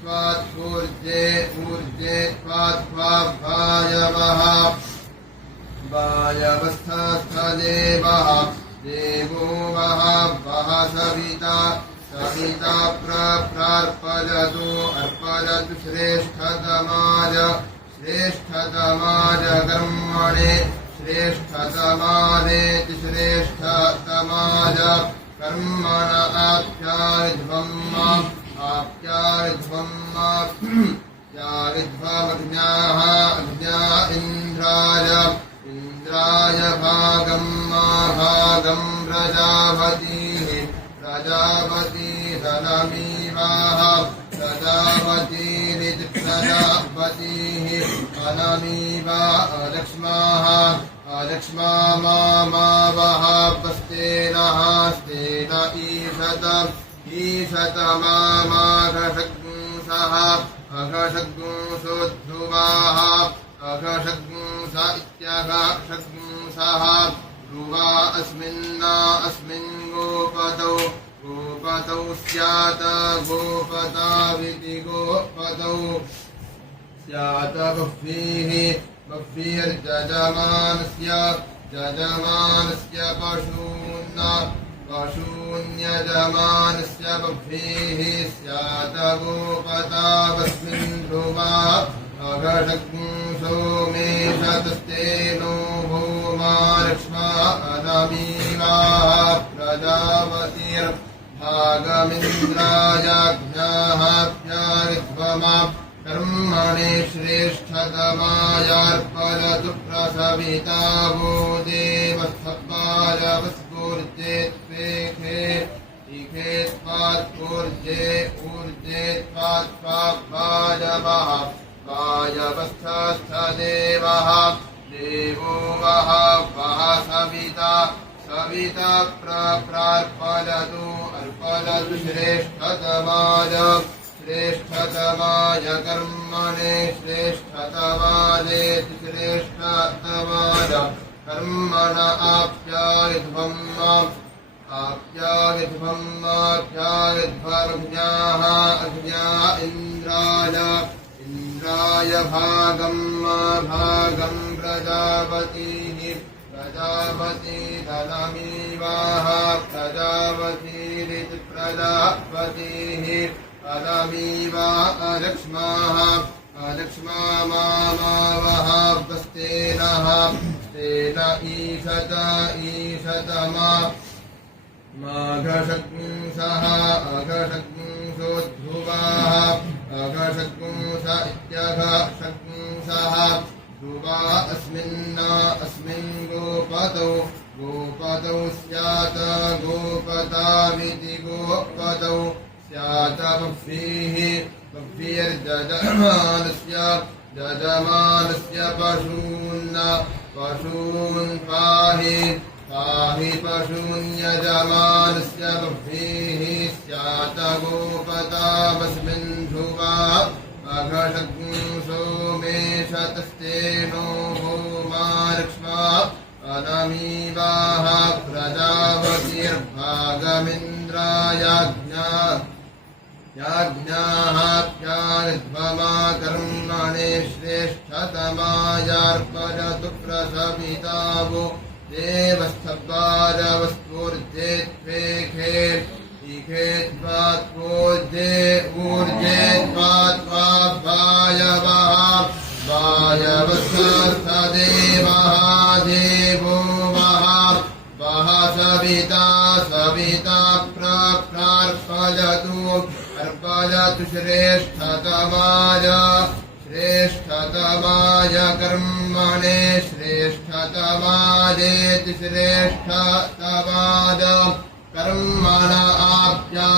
त्वात्पूर्जे ऊर्जे त्वात्वा वायवः वायवस्थस्थदेवः देवो वः वः सविता सविता प्रार्पयतु अर्पयतु श्रेष्ठतमाय श्रेष्ठतमाय कर्मणे श्रेष्ठतमानेति श्रेष्ठतमाय कर्मण आप्यायध्वम् आप्यायध्वमग्न्याः अग्न्या इन्द्राय इन्द्राय भागम् प्रजापतिः प्रजापतिरनमीवाः प्रजापतिरिति प्रजापतिः अनमीवा अलक्ष्माः अलक्ष्मा मावः स्तेनः स्तेन ईशत माघषग्ंसः अघषग्ंसोऽध्रुवाः अघषग्ंस इत्यघषग्ंसः ध्रुवा अस्मिन् गोपतौ स्यात् गोपताविति गोपतौ स्यात् बह्वीर्यजमानस्य पशून्यजमानस्य बह्वीः स्यात् गोपतावस्मिन् ध्रुवा अघषग्ंसो मेषतस्तेनो भूमा लक्ष्मा अनमीवाः प्रजापतिर्भागमिन्द्रायाज्ञाप्यायध्वमा कर्मणे श्रेष्ठतमायार्पयतु प्रसविता वो देवस्थपायवस्फूर्जे त्वेखे इखे त्वात्पूर्जे ऊर्जे त्वात्वा वायवः वायवस्थस्थदेवः देवो वः वः सविता सविता प्रार्पयतु अर्पयतु श्रेष्ठतमाय श्रेष्ठतमाय कर्मणे श्रेष्ठतमानेति श्रेष्ठतमाय कर्मण आप्यायध्वमग्न्याः अग्न्या इन्द्राय भागम् प्रजापतिः प्रजापतिरनमीवाः प्रजापतिरिति प्रजापतिः अनमीवा अलक्ष्माः अलक्ष्मा मावः स्तेनः स्तेन ईशतमा माघषग्ंसः अघषग्ंसोऽध्रुवाः अघषग्ंस इत्यघषग्ंसः ध्रुवा अस्मिन् गोपतौ स्यात् गोपताविति गोपतौ स्यात् बह्वीर्यजमानस्य पशून् पाहि पशून्यजमानस्य बह्वीः स्यात् गोपतावस्मिन् ध्रुवा अघषग्ंसो मेषतस्तेनो भूमा लक्ष्मा अनमीवाः प्रजापतिर्भागमिन्द्रायाज्ञाप्यायध्वमा कर्मणे श्रेष्ठतमायार्पयतु प्रसविता वो देवस्थपायवस्फूर्जे त्वेखे इखे त्वात्पूर्जे ऊर्जे त्वात्वा वायवः वायवस्थस्थदेवः देवो वः वः सविता अर्पयतु श्रेष्ठतमाय कर्मणे श्रेष्ठतमायेति श्रेष्ठतमाय कर्मण आप्यायध्वमग्न्याः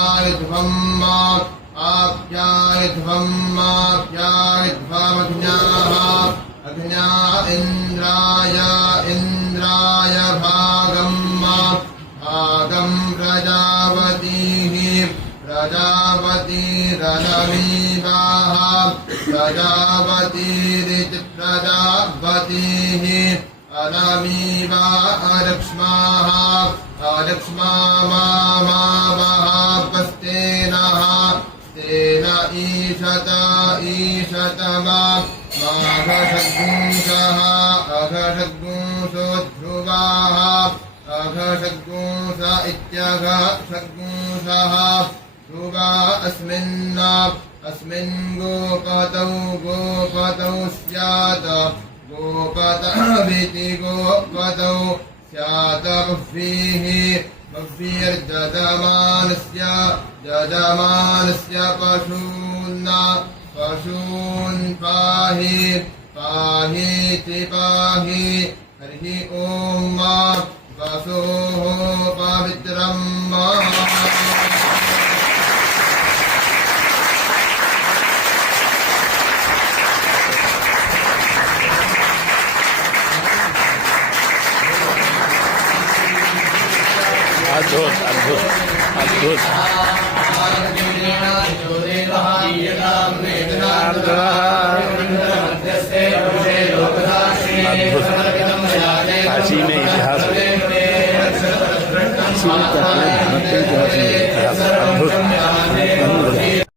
अग्न्या इन्द्राय भागम् प्रजापतिरनमीवाः प्रजापतिरिति प्रजापतिः अनमीवा अलक्ष्माः अलक्ष्मा मावः स्तेन ईशतमा माघषड्गुंसः अघषड्गुंसो ध्रुवाः अघषड्गुंस इत्यघषड्गुंसः ध्रुवा अस्मिन् गोपतौ स्यात् गोपतविति गोपतौ स्यात् बह्वीर्जजमानस्य पशून् पाहीति पाहि हरिः ॐ वसोः पवित्रम् अद्भुत अद्भुत अद्भुत काशी में इतिहास अद्भुत